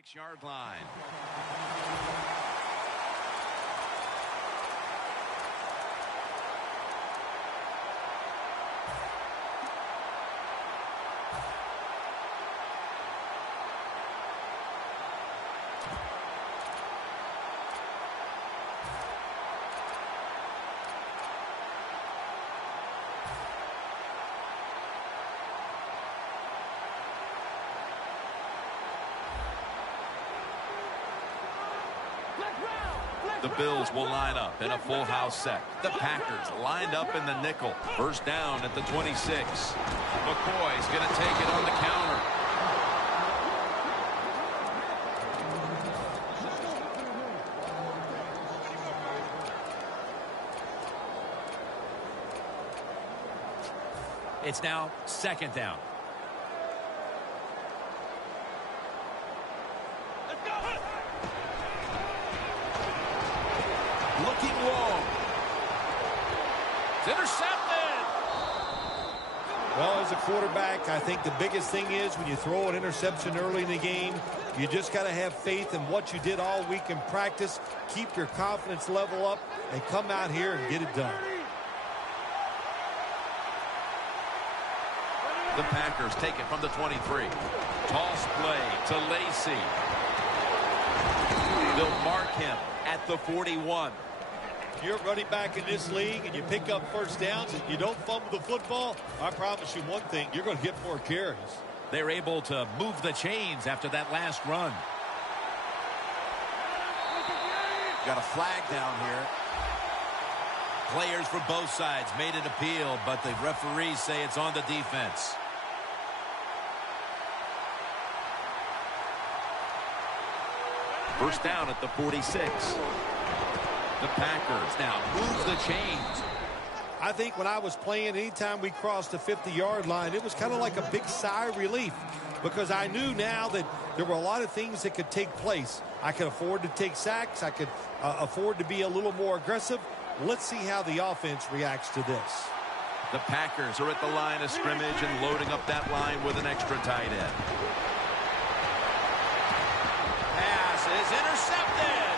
6-yard line. The Bills will line up in a full house set. The Packers lined up in the nickel. First down at the 26. McCoy's going to take it on the counter. It's now second down. Looking long. It's intercepted. Well, as a quarterback, I think the biggest thing is when you throw an interception early in the game, you just got to have faith in what you did all week in practice, keep your confidence level up, and come out here and get it done. The Packers take it from the 23. Toss play to Lacy. They'll mark him at the 41. You're running back in this league and you pick up first downs and you don't fumble the football, I promise you one thing, you're going to get more carries. They're able to move the chains after that last run. Got a flag down here. Players for both sides made an appeal, but the referees say it's on the defense. First down at the 46. The Packers now move the chains. I think when I was playing, anytime we crossed the 50-yard line, it was kind of like a big sigh of relief because I knew now that there were a lot of things that could take place. I could afford to take sacks. I could afford to be a little more aggressive. Let's see how the offense reacts to this. The Packers are at the line of scrimmage and loading up that line with an extra tight end. Pass is intercepted.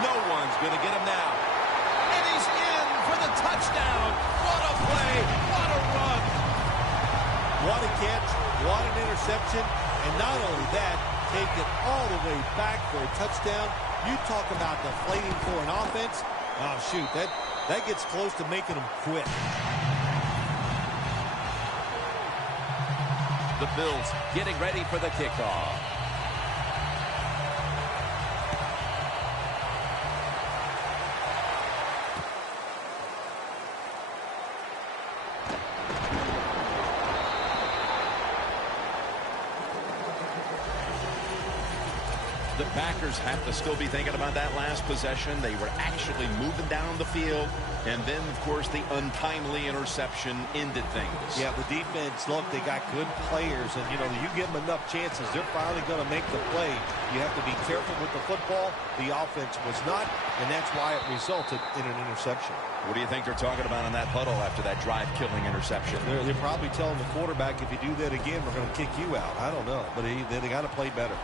No one's going to get him now. And he's in for the touchdown. What a play. What a run. What a catch. What an interception. And not only that, take it all the way back for a touchdown. You talk about deflating for an offense. Oh, shoot. That gets close to making them quit. The Bills getting ready for the kickoff. The Packers have to still be thinking about that last possession. They were actually moving down the field. And then, of course, the untimely interception ended things. Yeah, the defense, look, they got good players. And, you know, you give them enough chances, they're finally going to make the play. You have to be careful with the football. The offense was not, and that's why it resulted in an interception. What do you think they're talking about in that huddle after that drive-killing interception? They're probably telling the quarterback, if you do that again, we're going to kick you out. I don't know, but they got to play better.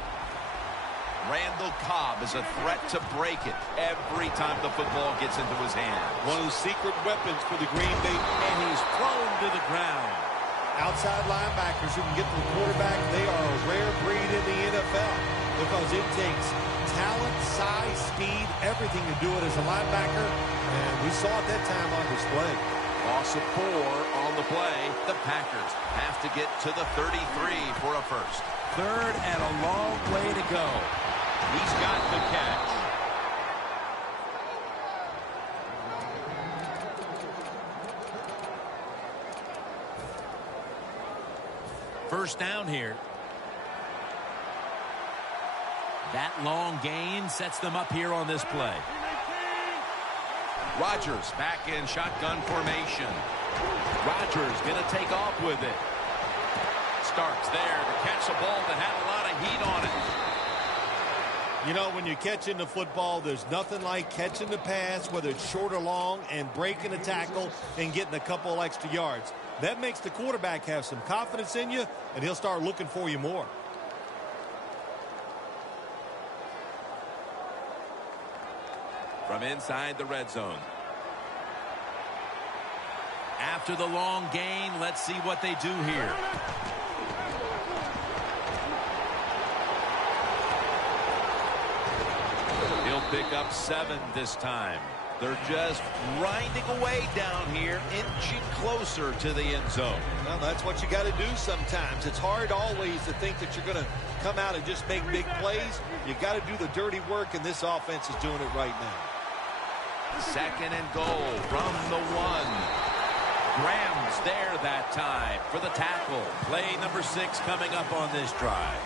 Randall Cobb is a threat to break it every time the football gets into his hands. One of the secret weapons for the Green Bay. And he's thrown to the ground. Outside linebackers who can get to the quarterback, they are a rare breed in the NFL because it takes talent, size, speed, everything to do it as a linebacker. And we saw it that time on display. Loss of 4 on the play. The Packers have to get to the 33 for a first. Third and a long way to go. He's got the catch. First down here. That long gain sets them up here on this play. Rodgers back in shotgun formation. Rodgers going to take off with it. Starks there to catch a ball that had a lot of heat on it. You know, when you're catching the football, there's nothing like catching the pass, whether it's short or long, and breaking a tackle and getting a couple of extra yards. That makes the quarterback have some confidence in you, and he'll start looking for you more. From inside the red zone. After the long gain, let's see what they do here. He'll pick up 7 this time. They're just grinding away down here, inching closer to the end zone. Well, that's what you got to do sometimes. It's hard always to think that you're going to come out and just make big plays. You got to do the dirty work, and this offense is doing it right now. 2nd and goal from the 1. Graham's there that time for the tackle. Play number 6 coming up on this drive.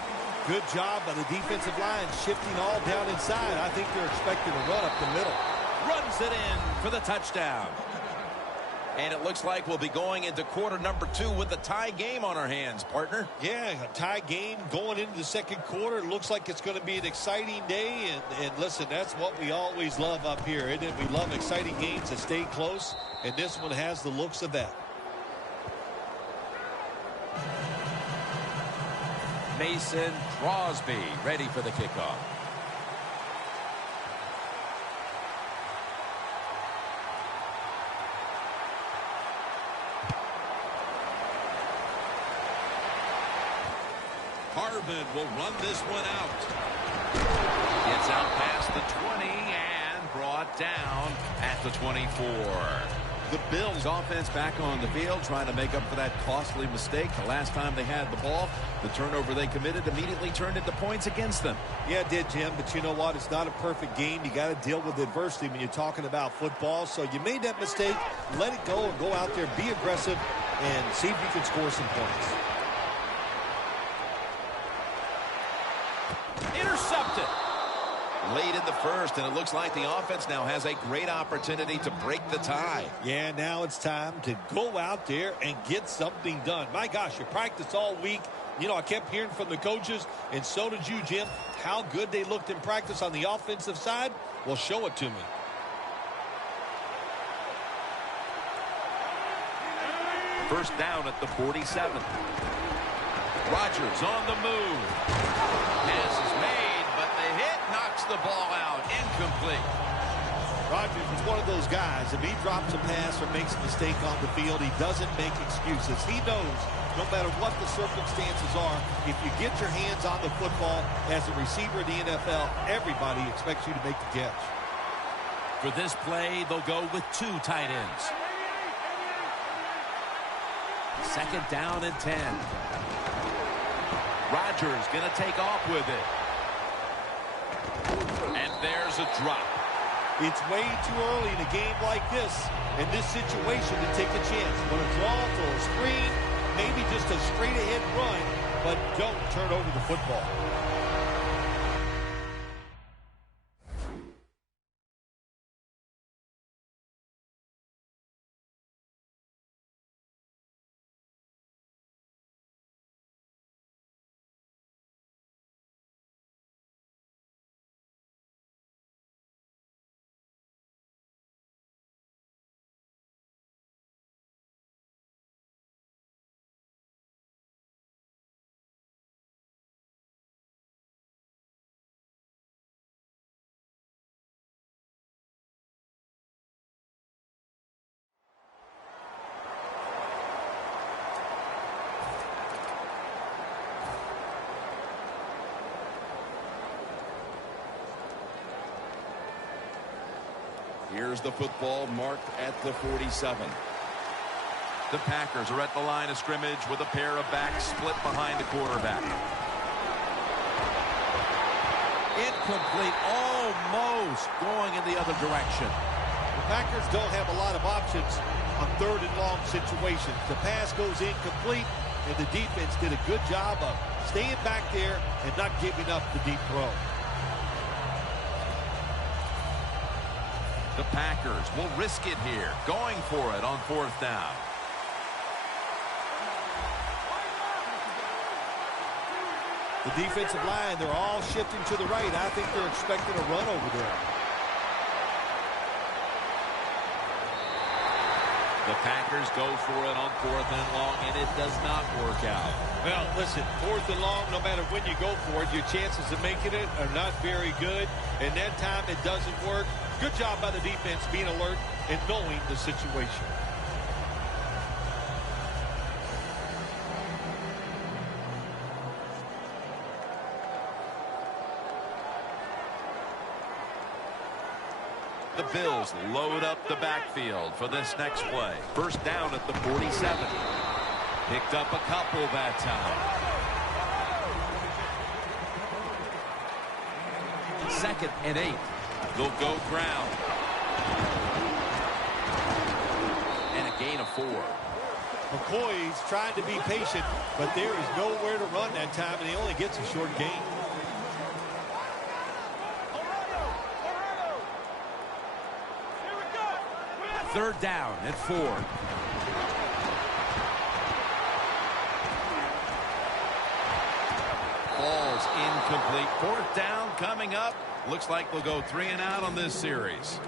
Good job by the defensive line shifting all down inside. I think they're expecting a run up the middle. Runs it in for the touchdown. And it looks like we'll be going into quarter number 2 with a tie game on our hands, partner. Yeah, a tie game going into the second quarter. It looks like it's going to be an exciting day. And listen, that's what we always love up here, isn't it? We love exciting games that stay close. And this one has the looks of that. Mason Crosby ready for the kickoff. Harvin will run this one out. Gets out past the 20 and brought down at the 24. The Bills offense back on the field trying to make up for that costly mistake. The last time they had the ball, the turnover they committed immediately turned into points against them. Yeah, it did, Jim, but you know what? It's not a perfect game. You got to deal with adversity when you're talking about football. So you made that mistake. Let it go and go out there, be aggressive, and see if you can score some points. Intercepted. Late in the first, and it looks like the offense now has a great opportunity to break the tie. Yeah, now it's time to go out there and get something done. My gosh, you practiced all week. You know, I kept hearing from the coaches, and so did you, Jim, how good they looked in practice on the offensive side. Well, show it to me. First down at the 47. Rodgers on the move. Pass is made, but the hit knocks the ball out. Incomplete. Rodgers is one of those guys. If he drops a pass or makes a mistake on the field, he doesn't make excuses. He knows no matter what the circumstances are, if you get your hands on the football as a receiver in the NFL, everybody expects you to make the catch. For this play, they'll go with 2 tight ends. 2nd down and 10. Rodgers going to take off with it. And there's a drop. It's way too early in a game like this, in this situation, to take a chance. Want to draw, throw a screen, maybe just a straight-ahead run, but don't turn over the football. Here's the football marked at the 47. The Packers are at the line of scrimmage with a pair of backs split behind the quarterback. Incomplete, almost going in the other direction. The Packers don't have a lot of options on 3rd and long situations. The pass goes incomplete, and the defense did a good job of staying back there and not giving up the deep throw. The Packers will risk it here, going for it on 4th down. The defensive line, they're all shifting to the right. I think they're expecting a run over there. The Packers go for it on 4th and long, and it does not work out. Well, listen, 4th and long, no matter when you go for it, your chances of making it are not very good. And that time it doesn't work. Good job by the defense being alert and knowing the situation. The Bills load up the backfield for this next play. First down at the 47. Picked up a couple that time. 2nd and 8. They'll go ground. And a gain of 4. McCoy's trying to be patient, but there is nowhere to run that time, and he only gets a short gain. Third down at 4. Ball's incomplete. 4th down coming up. Looks like we'll go 3 and out on this series.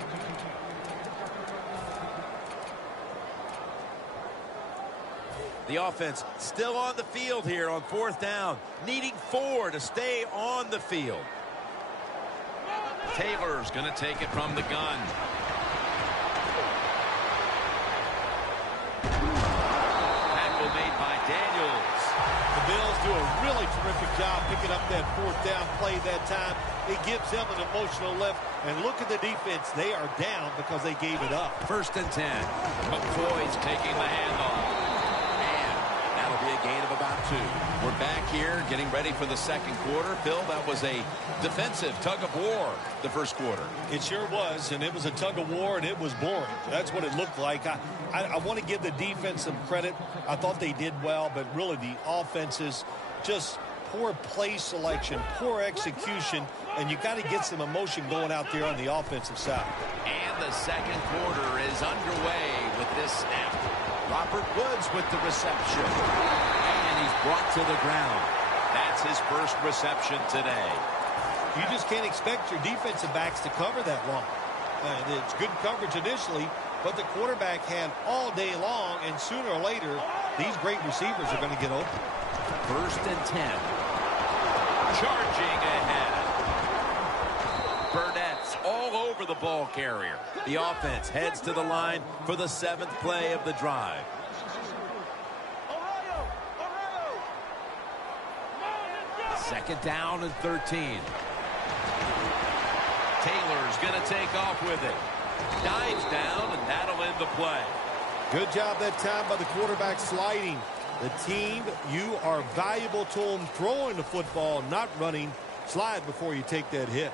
The offense still on the field here on 4th down, needing 4 to stay on the field. Taylor's going to take it from the gun. Made by Daniels. The Bills do a really terrific job picking up that 4th down play that time. It gives them an emotional lift. And look at the defense. They are down because they gave it up. 1st and 10. McCoy's taking the handoff. And that'll be a gain of about 2. We're back here getting ready for the 2nd quarter. Phil, that was a defensive tug of war the 1st quarter. It sure was, and it was a tug of war, and it was boring. That's what it looked like. I want to give the defense some credit. I thought they did well, but really the offenses, just poor play selection, poor execution, and you got to get some emotion going out there on the offensive side. And the 2nd quarter is underway with this snap. Robert Woods with the reception. And he's brought to the ground. That's his first reception today. You just can't expect your defensive backs to cover that long. It's good coverage initially, but the quarterback had all day long, and sooner or later, these great receivers are going to get open. 1st and 10. Charging ahead. Burnett's all over the ball carrier. The offense heads to the line for the 7th play of the drive. Second down and 13. Taylor's going to take off with it. Dives down, and that'll end the play. Good job that time by the quarterback sliding. The team, you are valuable to them throwing the football, not running. Slide before you take that hit.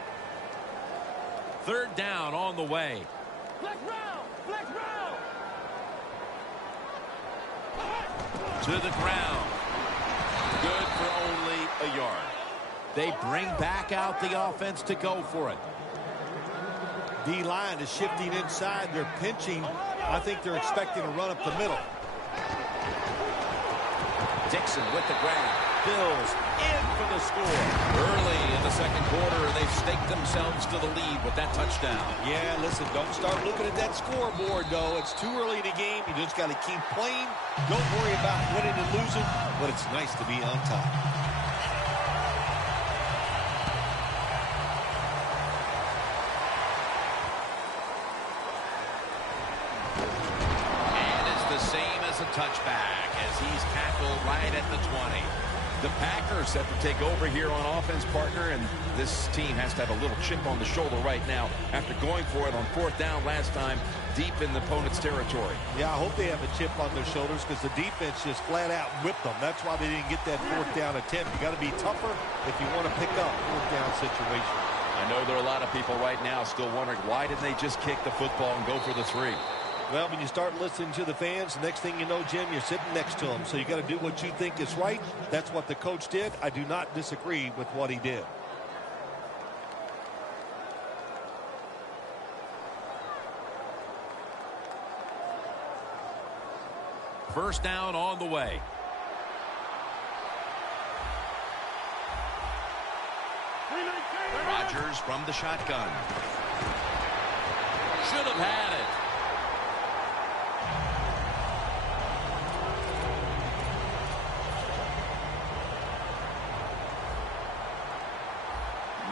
3rd down on the way. Flex round. To the ground. Good for only a yard. They bring back out the offense to go for it. D-line is shifting inside. They're pinching. I think they're expecting a run up the middle. Dixon with the grab. Bills in for the score. Early in the 2nd quarter, they've staked themselves to the lead with that touchdown. Yeah, listen, don't start looking at that scoreboard, though. It's too early in the game. You just got to keep playing. Don't worry about winning and losing, but it's nice to be on top. A touchback as he's tackled right at the 20. The Packers set to take over here on offense, partner, and this team has to have a little chip on the shoulder right now after going for it on 4th down last time deep in the opponent's territory. Yeah, I hope they have a chip on their shoulders because the defense just flat out whipped them. That's why they didn't get that 4th down attempt. You got to be tougher if you want to pick up 4th down situation. I know there are a lot of people right now still wondering why didn't they just kick the football and go for the 3? Well, when you start listening to the fans, the next thing you know, Jim, you're sitting next to them. So you got to do what you think is right. That's what the coach did. I do not disagree with what he did. First down on the way. Rodgers from the shotgun. Should have had it.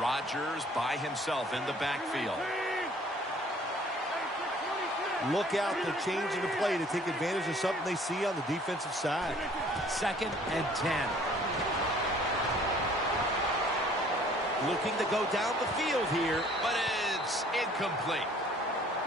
Rodgers by himself in the backfield. Look out, they're changing the play to take advantage of something they see on the defensive side. 2nd and 10. Looking to go down the field here, but it's incomplete.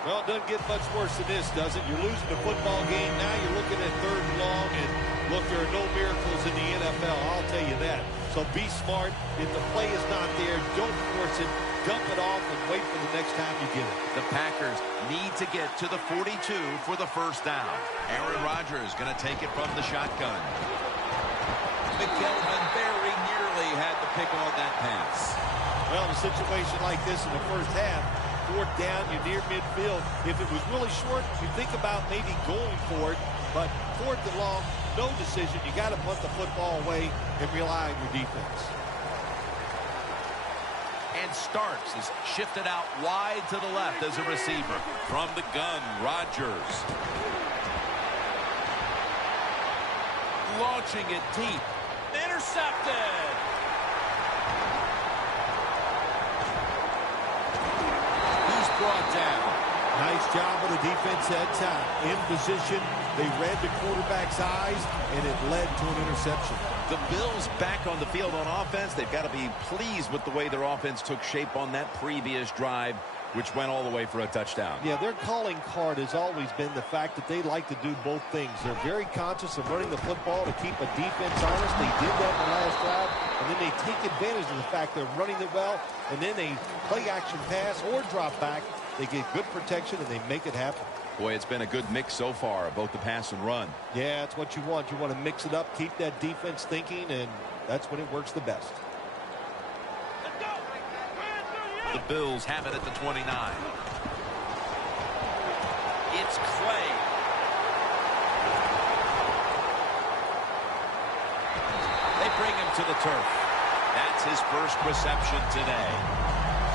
Well, it doesn't get much worse than this, does it? You're losing the football game. Now you're looking at 3rd and long, and look, there are no miracles in the NFL, I'll tell you that. So be smart. If the play is not there, don't force it. Dump it off and wait for the next time you get it. The Packers need to get to the 42 for the 1st down. Aaron Rodgers going to take it from the shotgun. McKelvin very nearly had the pick on that pass. Well, in a situation like this in the 1st half, 4th down, you're near midfield. If it was really short, you think about maybe going for it. But 4th and long, no decision. You got to punt the football away and rely on your defense. And Starks is shifted out wide to the left as a receiver. From the gun, Rodgers. Launching it deep. Intercepted. He's brought down. Nice job of the defense that time. In position, they read the quarterback's eyes, and it led to an interception. The Bills back on the field on offense. They've got to be pleased with the way their offense took shape on that previous drive, which went all the way for a touchdown. Yeah, their calling card has always been the fact that they like to do both things. They're very conscious of running the football to keep a defense honest. They did that in the last drive, and then they take advantage of the fact they're running it well, and then they play action pass or drop back. They get good protection, and they make it happen. Boy, it's been a good mix so far of both the pass and run. Yeah, that's what you want. You want to mix it up, keep that defense thinking, and that's when it works the best. The Bills have it at the 29. It's Clay. They bring him to the turf. That's his first reception today.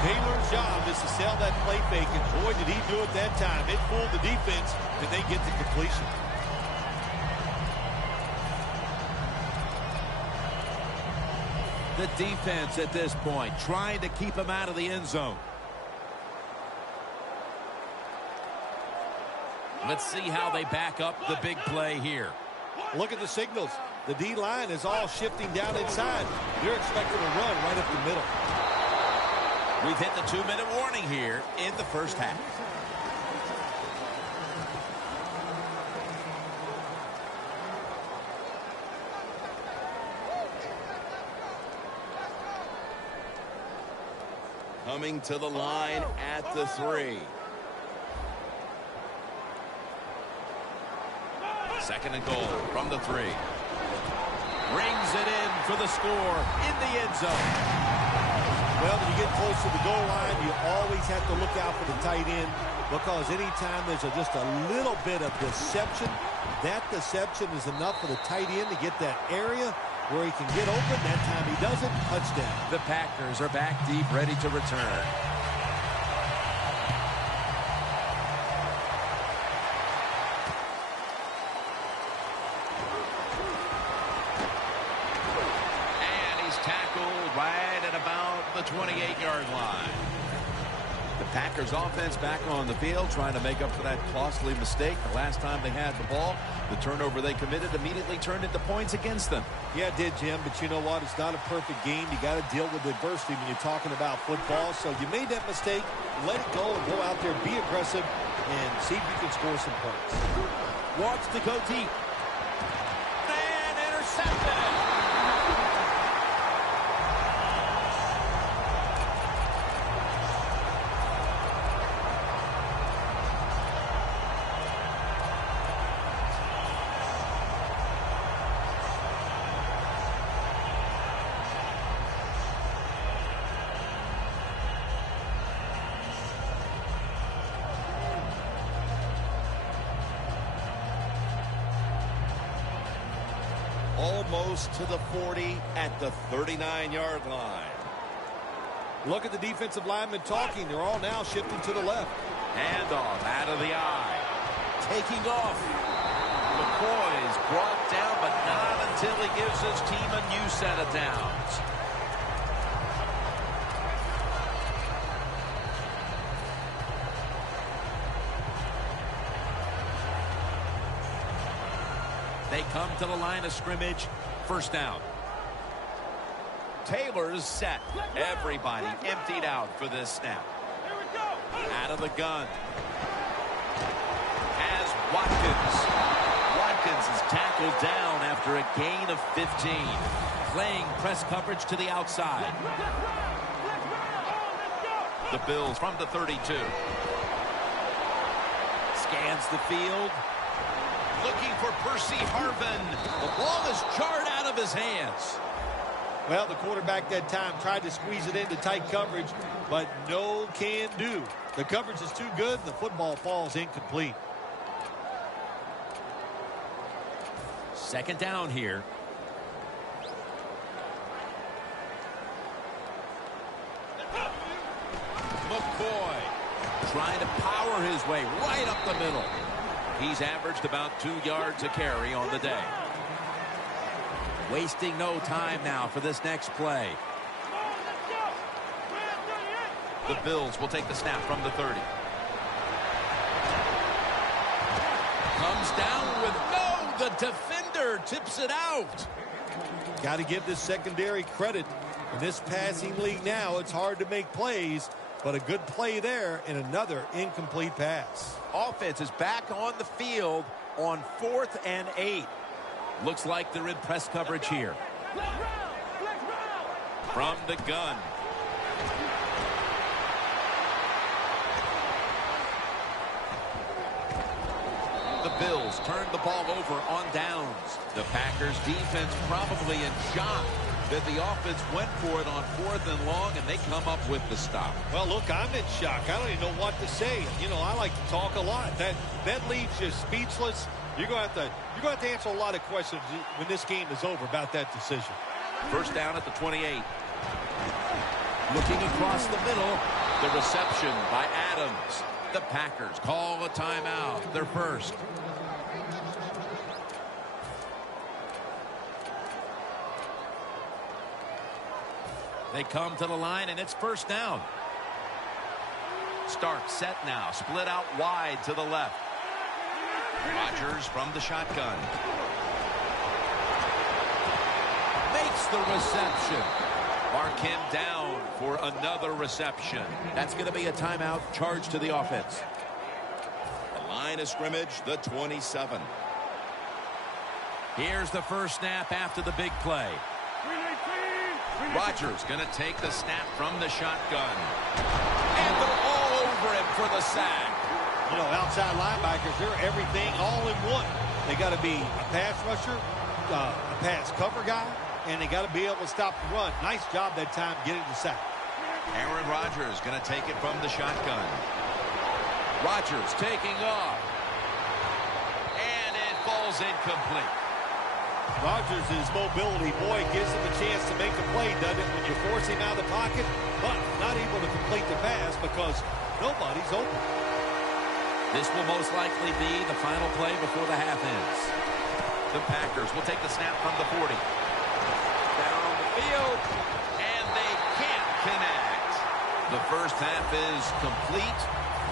Taylor's job is to sell that play fake, and boy, did he do it that time. It fooled the defense, and they get the completion. The defense at this point trying to keep him out of the end zone. Let's see how they back up the big play here. Look at the signals. The D-line is all shifting down inside. They're expecting a run right up the middle. We've hit the 2-minute warning here in the first half. Coming to the line at the 3. 2nd and goal from the 3. Rings it in for the score in the end zone. Well, when you get close to the goal line, you always have to look out for the tight end, because anytime there's just a little bit of deception, that deception is enough for the tight end to get that area where he can get open. That time he doesn't. Touchdown. The Packers are back deep, ready to return. The 28-yard line. The Packers offense back on the field trying to make up for that costly mistake the last time they had the ball. The turnover they committed immediately turned into points against them. Yeah, it did, Jim, but you know what? It's not a perfect game. You got to deal with adversity when you're talking about football. So you made that mistake, let it go, and go out there, be aggressive, and see if you can score some points. Wants to go deep. And intercepted. Almost to the 40 at the 39-yard line. Look at the defensive linemen talking. They're all now shifting to the left. Handoff out of the eye. Taking off. McCoy's brought down, but not until he gives his team a new set of downs. They come to the line of scrimmage. First down. Taylor's set. Everybody emptied out for this snap. Out of the gun. Has Watkins. Watkins is tackled down after a gain of 15. Playing press coverage to the outside. The Bills from the 32. Scans the field. Looking for Percy Harvin. The ball is jarred out of his hands. Well, the quarterback that time tried to squeeze it into tight coverage, but no can do. The coverage is too good, and the football falls incomplete. Second down here. McCoy trying to power his way right up the middle. He's averaged about 2 yards a carry on the day. Wasting no time now for this next play. The Bills will take the snap from the 30. Comes down with no. The defender tips it out. Got to give this secondary credit. In this passing league now, it's hard to make plays, but a good play there and another incomplete pass. Offense is back on the field on 4th and 8. Looks like they're in press coverage here. From the gun. The Bills turned the ball over on downs. The Packers defense probably in shock that the offense went for it on 4th and long, and they come up with the stop. Well, look, I'm in shock. I don't even know what to say. You know, I like to talk a lot. That leaves you speechless. You're going to have to answer a lot of questions when this game is over about that decision. First down at the 28. Looking across the middle. The reception by Adams. The Packers call a timeout. Their first. They come to the line, and it's first down. Stark set now. Split out wide to the left. Rodgers from the shotgun. Makes the reception. Mark him down for another reception. That's going to be a timeout charged to the offense. The line of scrimmage, the 27. Here's the first snap after the big play. Rodgers going to take the snap from the shotgun. And they're all over him for the sack. You know, outside linebackers, they're everything all in one. They got to be a pass rusher, a pass cover guy, and they got to be able to stop the run. Nice job that time getting the sack. Aaron Rodgers going to take it from the shotgun. Rodgers taking off. And it falls incomplete. Rodgers' mobility, boy, gives him a chance to make a play, doesn't it, when you force him out of the pocket, but not able to complete the pass because nobody's open. This will most likely be the final play before the half ends. The Packers will take the snap from the 40. Down the field, and they can't connect. The first half is complete.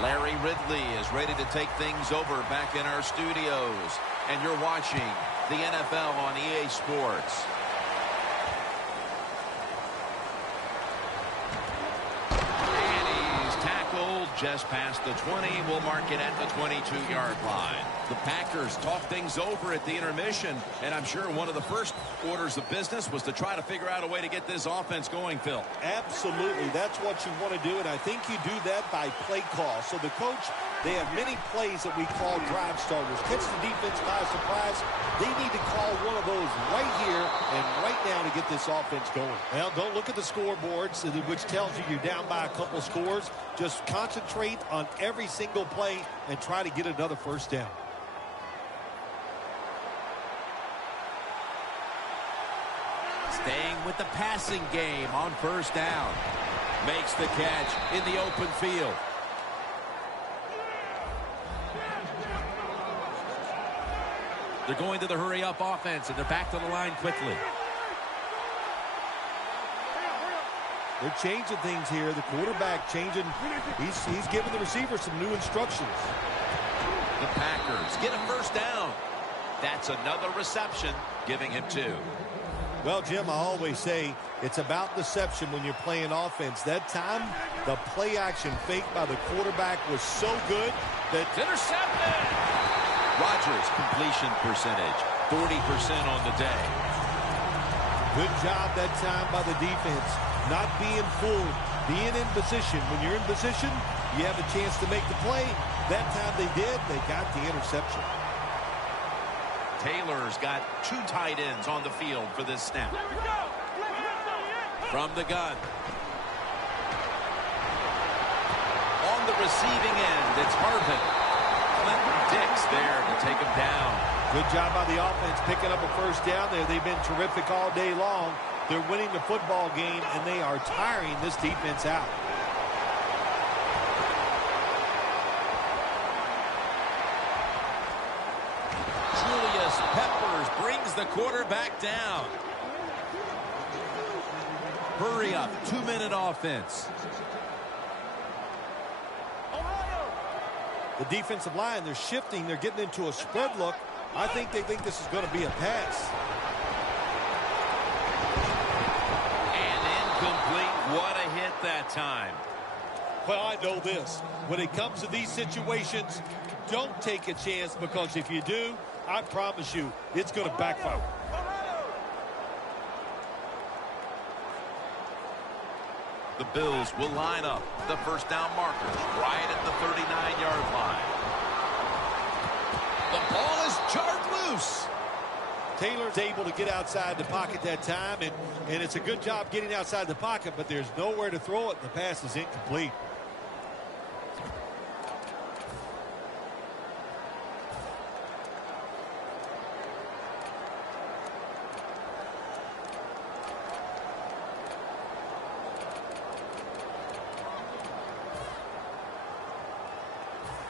Larry Ridley is ready to take things over back in our studios. And you're watching the NFL on EA Sports. And he's tackled just past the 20. We'll mark it at the 22-yard line. The Packers talk things over at the intermission, and I'm sure one of the first orders of business was to try to figure out a way to get this offense going, Phil. Absolutely. That's what you want to do, and I think you do that by play call. So the coach, they have many plays that we call drive starters. Catch the defense by surprise. They need to call one of those right here and right now to get this offense going. Well, don't look at the scoreboards, which tells you you're down by a couple scores. Just concentrate on every single play and try to get another first down. Staying with the passing game on first down. Makes the catch in the open field. They're going to the hurry-up offense, and they're back to the line quickly. They're changing things here. The quarterback changing. He's giving the receiver some new instructions. The Packers get a first down. That's another reception, giving him 2. Well, Jim, I always say it's about deception when you're playing offense. That time, the play action fake by the quarterback was so good that... It's intercepted! Rodgers' completion percentage, 40% on the day. Good job that time by the defense. Not being fooled, being in position. When you're in position, you have a chance to make the play. That time they did. They got the interception. Taylor's got 2 tight ends on the field for this snap. From the gun. On the receiving end, it's Harvin. Clinton Dix there to take him down. Good job by the offense picking up a first down there. They've been terrific all day long. They're winning the football game, and they are tiring this defense out. Julius Peppers brings the quarterback down. Hurry up, 2-minute offense. The defensive line, they're shifting. They're getting into a spread look. I think they think this is going to be a pass. And incomplete. What a hit that time. Well, I know this. When it comes to these situations, don't take a chance, because if you do, I promise you, it's going to backfire. The Bills will line up the first down markers right at the 39-yard line. The ball is jarred loose. Taylor's able to get outside the pocket that time, and it's a good job getting outside the pocket, but there's nowhere to throw it. The pass is incomplete.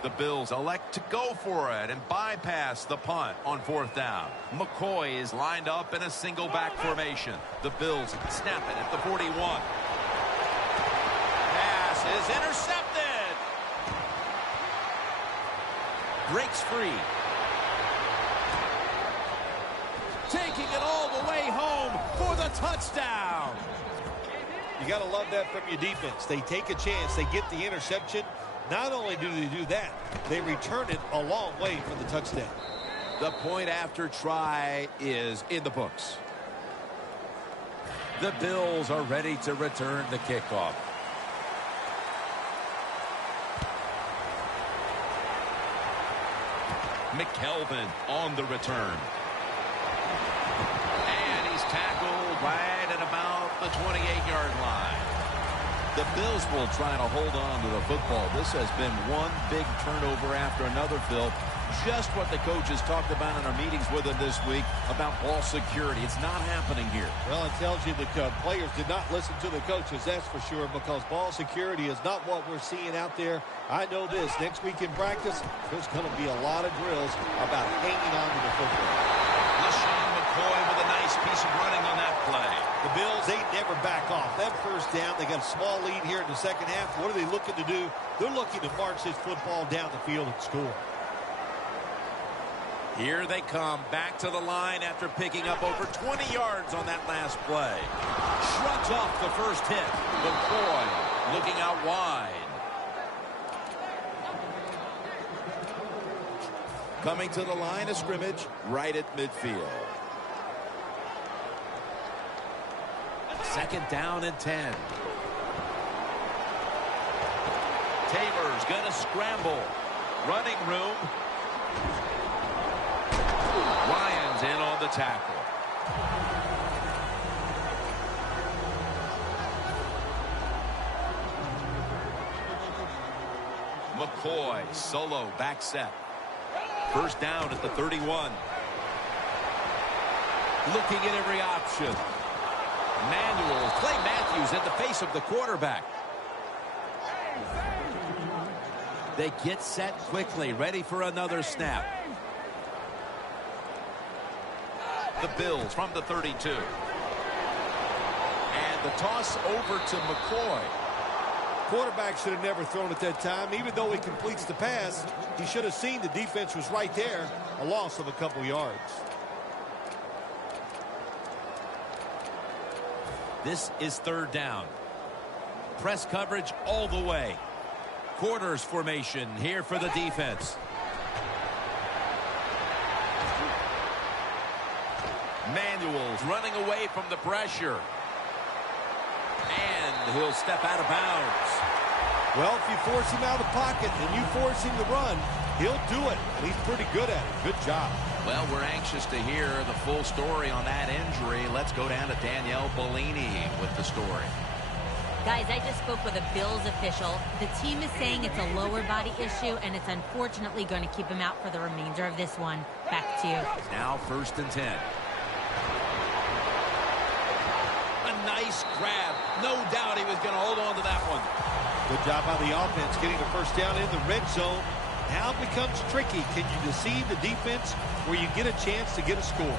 The Bills elect to go for it and bypass the punt on 4th down. McCoy is lined up in a single back formation. The Bills snap it at the 41. Pass is intercepted. Breaks free. Taking it all the way home for the touchdown. You got to love that from your defense. They take a chance. They get the interception. Not only do they do that, they return it a long way for the touchdown. The point after try is in the books. The Bills are ready to return the kickoff. McKelvin on the return. And he's tackled right at about the 28-yard line. The Bills will try to hold on to the football. This has been one big turnover after another, Phil. Just what the coaches talked about in our meetings with them this week about ball security. It's not happening here. Well, it tells you that players did not listen to the coaches, that's for sure, because ball security is not what we're seeing out there. I know this. Next week in practice, there's going to be a lot of drills about hanging on to the football. LeSean McCoy with a nice piece of running on that play. The Bills, they never back off. That first down, they got a small lead here in the second half. What are they looking to do? They're looking to march this football down the field and score. Here they come back to the line after picking up over 20 yards on that last play. Shrugs off the first hit. McCoy looking out wide. Coming to the line of scrimmage right at midfield. Second down and 10. Taylor's going to scramble. Running room. Ryan's in on the tackle. McCoy solo back set. First down at the 31. Looking at every option. Manuel, Clay Matthews in the face of the quarterback. They get set quickly, ready for another snap. The Bills from the 32. And the toss over to McCoy. Quarterback should have never thrown it that time. Even though he completes the pass, he should have seen the defense was right there. A loss of a couple yards. This is third down. Press coverage all the way. Quarters formation here for the defense. Manuel's running away from the pressure. And he'll step out of bounds. Well, if you force him out of the pocket and you force him to run, he'll do it. And he's pretty good at it. Good job. Well, we're anxious to hear the full story on that injury. Let's go down to Danielle Bellini with the story. Guys, I just spoke with a Bills official. The team is saying it's a lower body issue, and it's unfortunately going to keep him out for the remainder of this one. Back to you. Now 1st and 10. A nice grab. No doubt he was going to hold on to that one. Good job by the offense getting the first down in the red zone. Now it becomes tricky. Can you deceive the defense where you get a chance to get a score?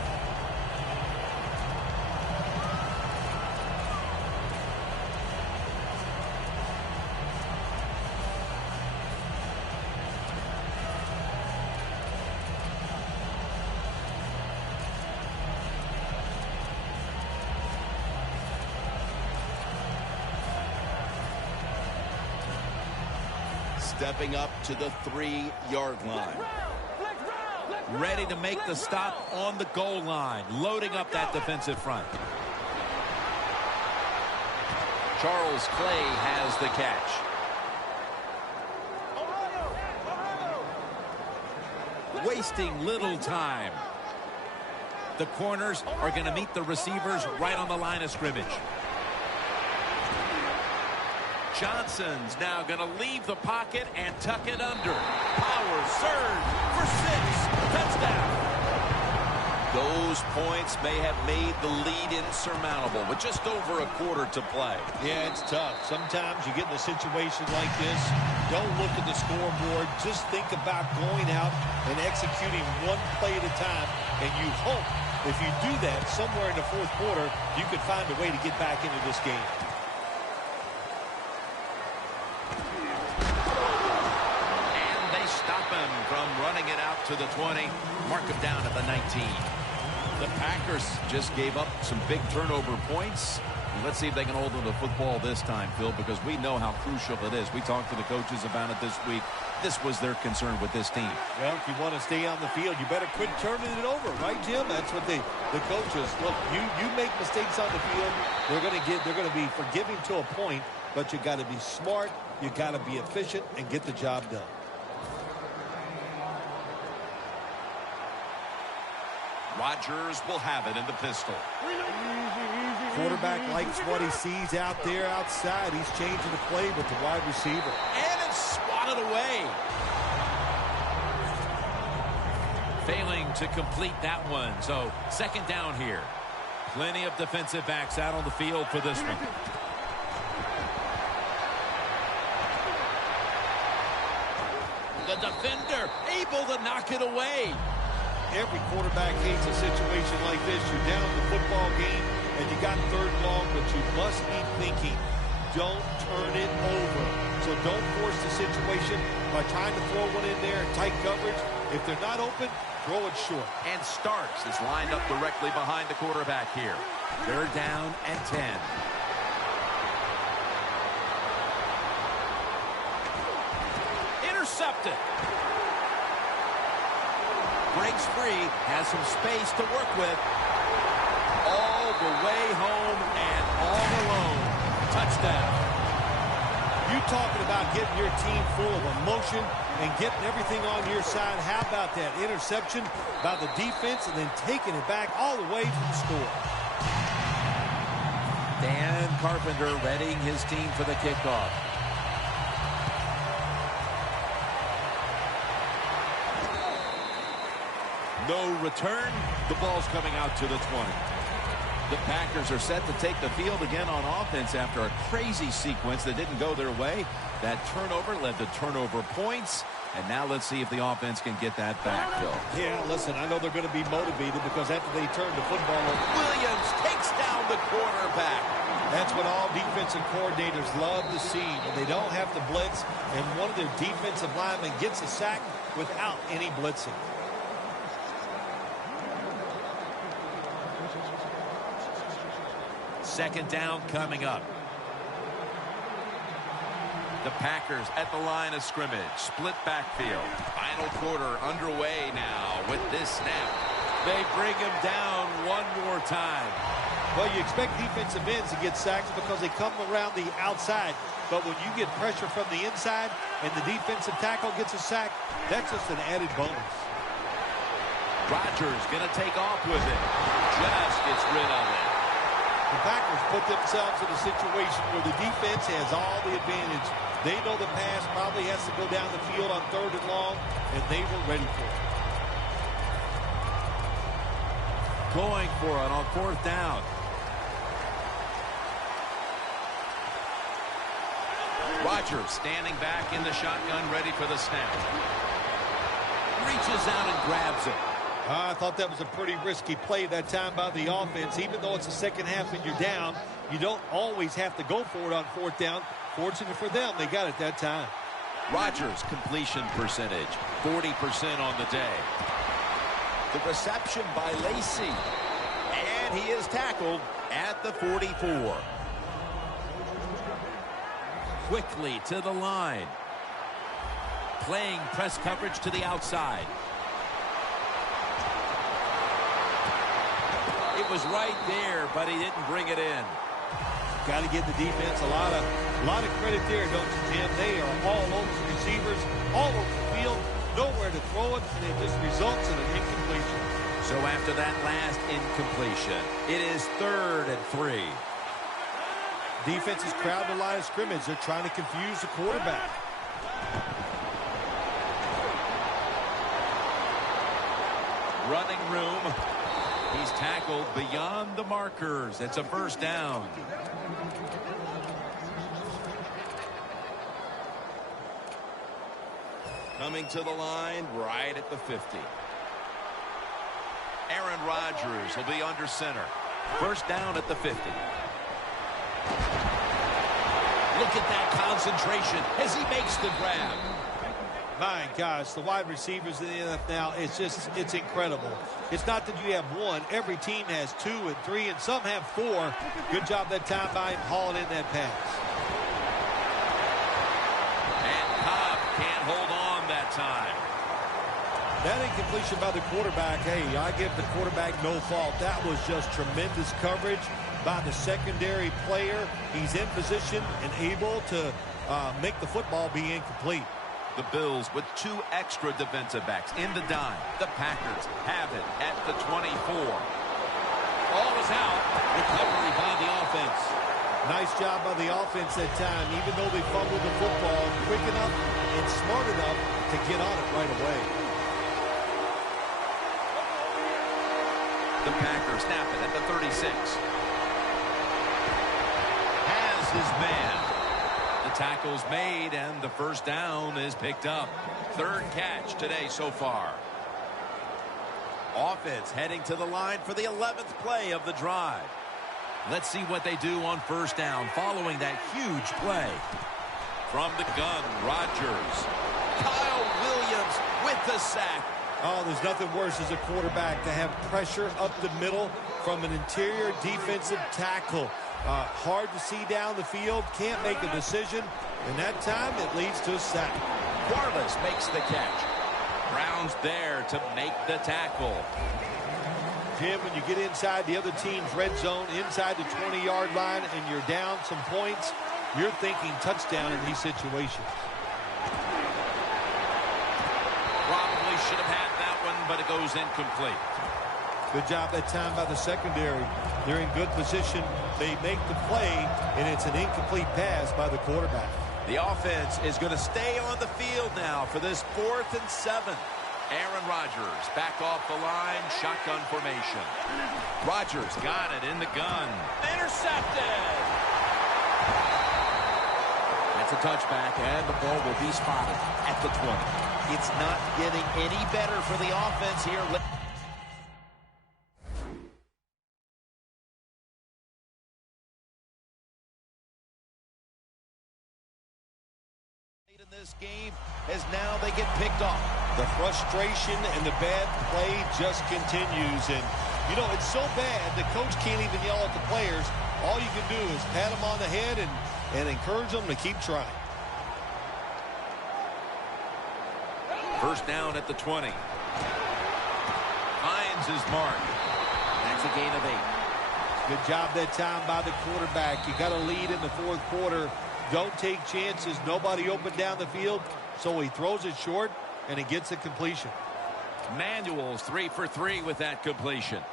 Stepping up to the 3-yard line. Ready to make the stop on the goal line. Loading up that defensive front. Charles Clay has the catch. Wasting little time. The corners are going to meet the receivers right on the line of scrimmage. Johnson's now going to leave the pocket and tuck it under. Power surge for 6. Touchdown. Those points may have made the lead insurmountable with just over a quarter to play. Yeah, it's tough. Sometimes you get in a situation like this, don't look at the scoreboard. Just think about going out and executing one play at a time. And you hope if you do that somewhere in the fourth quarter, you could find a way to get back into this game. From running it out to the 20, mark him down at the 19. The Packers just gave up some big turnover points. Let's see if they can hold on to football this time, Phil, because we know how crucial it is. We talked to the coaches about it this week. This was their concern with this team. Well, if you want to stay on the field, you better quit turning it over, right, Jim? That's what the coaches look. You make mistakes on the field, they're going to be forgiving to a point, but you got to be smart, you got to be efficient, and get the job done. Rodgers will have it in the pistol. Quarterback likes what he sees out there outside. He's changing the play with the wide receiver. And it's swatted away. Failing to complete that one. So 2nd down here. Plenty of defensive backs out on the field for this one. The defender able to knock it away. Every quarterback hates a situation like this. You're down the football game, and you got 3rd long, but you must be thinking, don't turn it over. So don't force the situation by trying to throw one in there in tight coverage. If they're not open, throw it short. And Starks is lined up directly behind the quarterback here. 3rd down and 10. Intercepted. Breaks free, has some space to work with. All the way home and all alone. Touchdown. You talking about getting your team full of emotion and getting everything on your side. How about that interception by the defense and then taking it back all the way to the score? Dan Carpenter readying his team for the kickoff. No return. The ball's coming out to the 20. The Packers are set to take the field again on offense after a crazy sequence that didn't go their way. That turnover led to turnover points. And now let's see if the offense can get that back, Phil. Yeah, listen, I know they're going to be motivated because after they turn the football over, Williams takes down the quarterback. that's what all defensive coordinators love to see, when they don't have to blitz and one of their defensive linemen gets a sack without any blitzing. Second down coming up. The Packers at the line of scrimmage. Split backfield. Final quarter underway now with this snap. They bring him down one more time. Well, you expect defensive ends to get sacks because they come around the outside. But when you get pressure from the inside and the defensive tackle gets a sack, that's just an added bonus. Rodgers going to take off with it. Just gets rid of it. The Packers put themselves in a situation where the defense has all the advantage. They know the pass probably has to go down the field on 3rd and long, and they were ready for it. Going for it on 4th down. Rodgers standing back in the shotgun, ready for the snap. Reaches out and grabs it. I thought that was a pretty risky play that time by the offense. Even though it's the second half and you're down, you don't always have to go for it on 4th down. Fortunate for them, they got it that time. Rodgers' completion percentage, 40% on the day. The reception by Lacy. And he is tackled at the 44. Quickly to the line. Playing press coverage to the outside. It was right there, but he didn't bring it in. Got to give the defense a lot of credit there, don't you, Jim? They are all over the receivers, all over the field, nowhere to throw it, and it just results in an incompletion. So after that last incompletion, it is 3rd and 3. Defense is crowding the line of scrimmage. They're trying to confuse the quarterback. Running room. He's tackled beyond the markers. It's a 1st down. Coming to the line right at the 50. Aaron Rodgers will be under center. 1st down at the 50. Look at that concentration as he makes the grab. My gosh, the wide receivers in the NFL now, it's incredible. It's not that you have one. Every team has 2 and 3, and some have 4. Good job that time by him hauling in that pass. And Cobb can't hold on that time. That incompletion by the quarterback, hey, I give the quarterback no fault. That was just tremendous coverage by the secondary player. He's in position and able to make the football be incomplete. The Bills with 2 extra defensive backs in the dime. The Packers have it at the 24. Ball is out. Recovery by the offense. Nice job by the offense that time, even though they fumbled the football, quick enough and smart enough to get on it right away. The Packers snap it at the 36. Has his man. Tackle's made, and the 1st down is picked up. 3rd catch today so far. Offense heading to the line for the 11th play of the drive. Let's see what they do on 1st down following that huge play. From the gun, Rodgers. Kyle Williams with the sack. Oh, there's nothing worse as a quarterback to have pressure up the middle from an interior defensive tackle. Hard to see down the field, can't make a decision, and that time it leads to a sack. Quarles makes the catch. Brown's there to make the tackle. Jim, when you get inside the other team's red zone, inside the 20-yard line, and you're down some points, you're thinking touchdown in these situations. Probably should have had that one, but it goes incomplete. Good job that time by the secondary. They're in good position. They make the play, and it's an incomplete pass by the quarterback. The offense is going to stay on the field now for this 4th and 7. Aaron Rodgers back off the line, shotgun formation. Rodgers got it in the gun. Intercepted! That's a touchback, and the ball will be spotted at the 20. It's not getting any better for the offense here. In this game, as now they get picked off. The frustration and the bad play just continues. And, you know, it's so bad the coach can't even yell at the players. All you can do is pat them on the head and encourage them to keep trying. First down at the 20. Finds his mark. That's a gain of 8. Good job that time by the quarterback. You got a lead in the fourth quarter. Don't take chances. Nobody open down the field. So he throws it short, and he gets a completion. Manuel's 3 for 3 with that completion.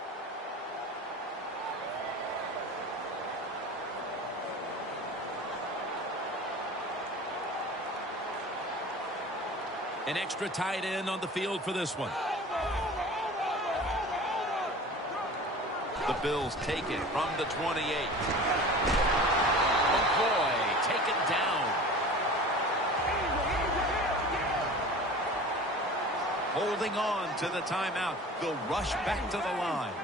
An extra tight end on the field for this one. The Bills take it from the 28. McCoy taken down. Holding on to the timeout. They'll rush back to the line.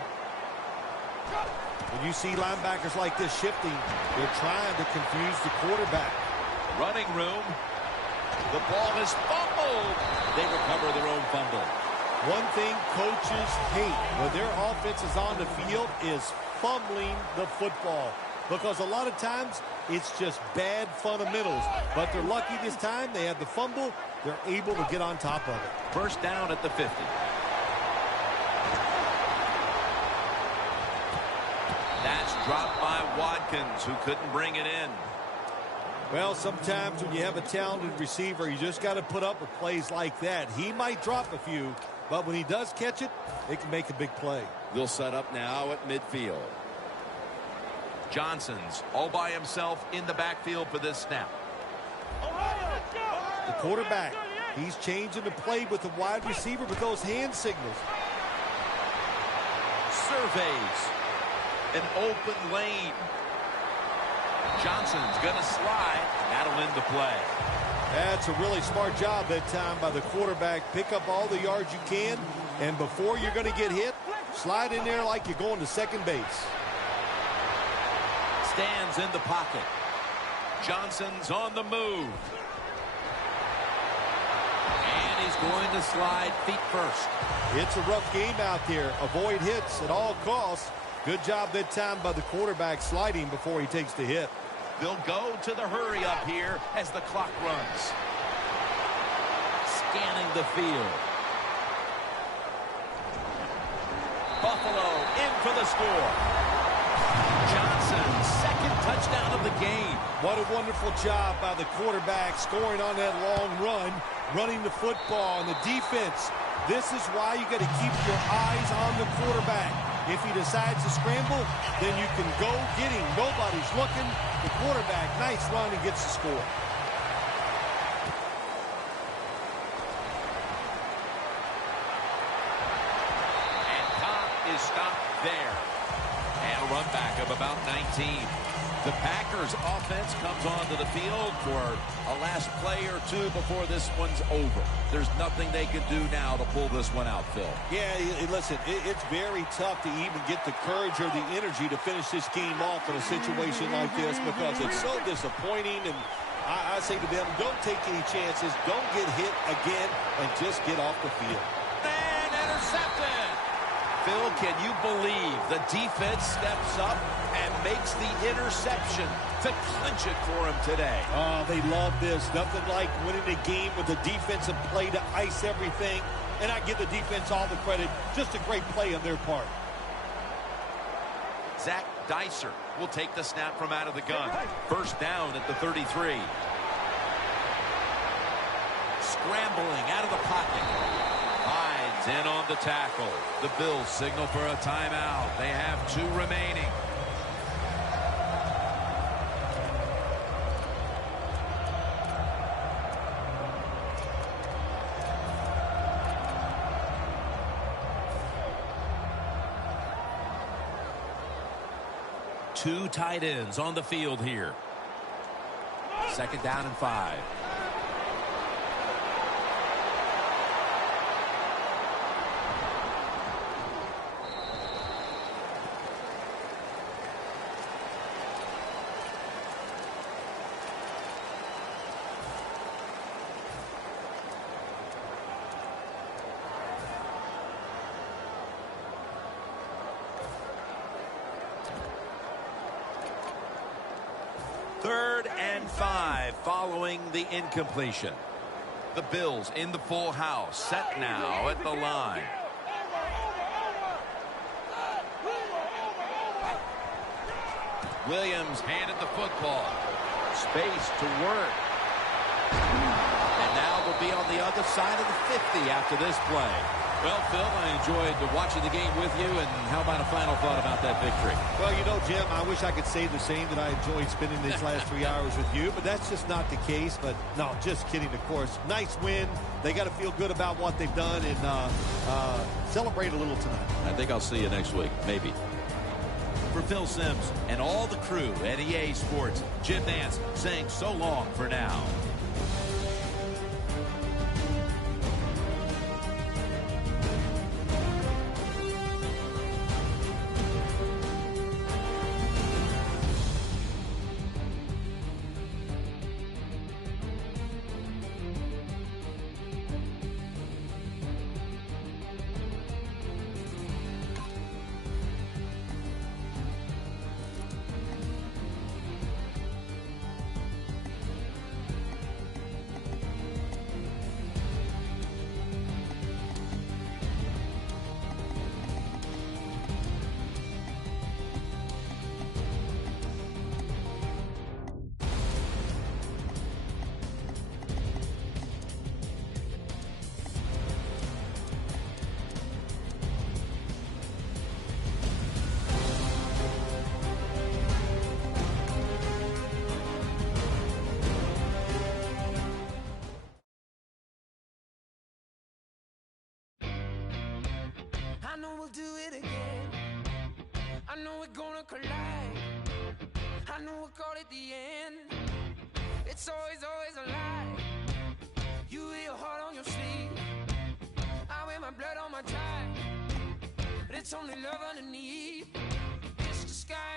When you see linebackers like this shifting, they're trying to confuse the quarterback. Running room. The ball is fumbled. They recover their own fumble. One thing coaches hate when their offense is on the field is fumbling the football. Because a lot of times it's just bad fundamentals. But they're lucky this time. They had the fumble. They're able to get on top of it. First down at the 50. That's dropped by Watkins, who couldn't bring it in. Well, sometimes when you have a talented receiver, you just got to put up with plays like that. He might drop a few, but when he does catch it, it can make a big play. They'll set up now at midfield. Johnson's all by himself in the backfield for this snap. The quarterback, he's changing the play with the wide receiver with those hand signals. Surveys an open lane. Johnson's going to slide. That'll end the play. That's a really smart job that time by the quarterback. Pick up all the yards you can, and before you're going to get hit, slide in there like you're going to second base. Stands in the pocket. Johnson's on the move. And he's going to slide feet first. It's a rough game out there. Avoid hits at all costs. Good job that time by the quarterback sliding before he takes the hit. They'll go to the hurry up here as the clock runs. Scanning the field. Buffalo in for the score. Johnson's second touchdown of the game. What a wonderful job by the quarterback scoring on that long run, running the football, and the defense. This is why you got to keep your eyes on the quarterback. If he decides to scramble, then you can go get him. Nobody's looking. The quarterback, nice run, and gets the score. And Cobb is stopped there. And a run back of about 19. The Packers offense comes onto the field for a last play or two before this one's over. There's nothing they can do now to pull this one out, Phil. Yeah, listen, it's very tough to even get the courage or the energy to finish this game off in a situation like this because it's so disappointing. And I say to them, don't take any chances. Don't get hit again and just get off the field. And intercepted. Phil, can you believe the defense steps up and makes the interception to clinch it for him today? Oh, they love this. Nothing like winning a game with a defensive play to ice everything. And I give the defense all the credit. Just a great play on their part. Zach Dicer will take the snap from out of the gun. First down at the 33. Scrambling out of the pocket. Hides in on the tackle. The Bills signal for a timeout. They have 2 remaining. Two tight ends on the field here. 2nd down and 5. Third and 5 following the incompletion. The Bills in the full house, set now at the line. Williams handed the football. Space to work. And now we'll be on the other side of the 50 after this play. Well, Phil, I enjoyed watching the game with you, and how about a final thought about that victory? Well, you know, Jim, I wish I could say the same, that I enjoyed spending these last 3 hours with you, but that's just not the case. But no, just kidding, of course. Nice win. They got to feel good about what they've done and celebrate a little tonight. I think I'll see you next week, maybe. For Phil Simms and all the crew at EA Sports, Jim Nance saying so long for now. I know we'll do it again. I know we're gonna collide. I know we'll call it the end. It's always a lie. You wear your heart on your sleeve. I wear my blood on my tie. But it's only love underneath. It's the sky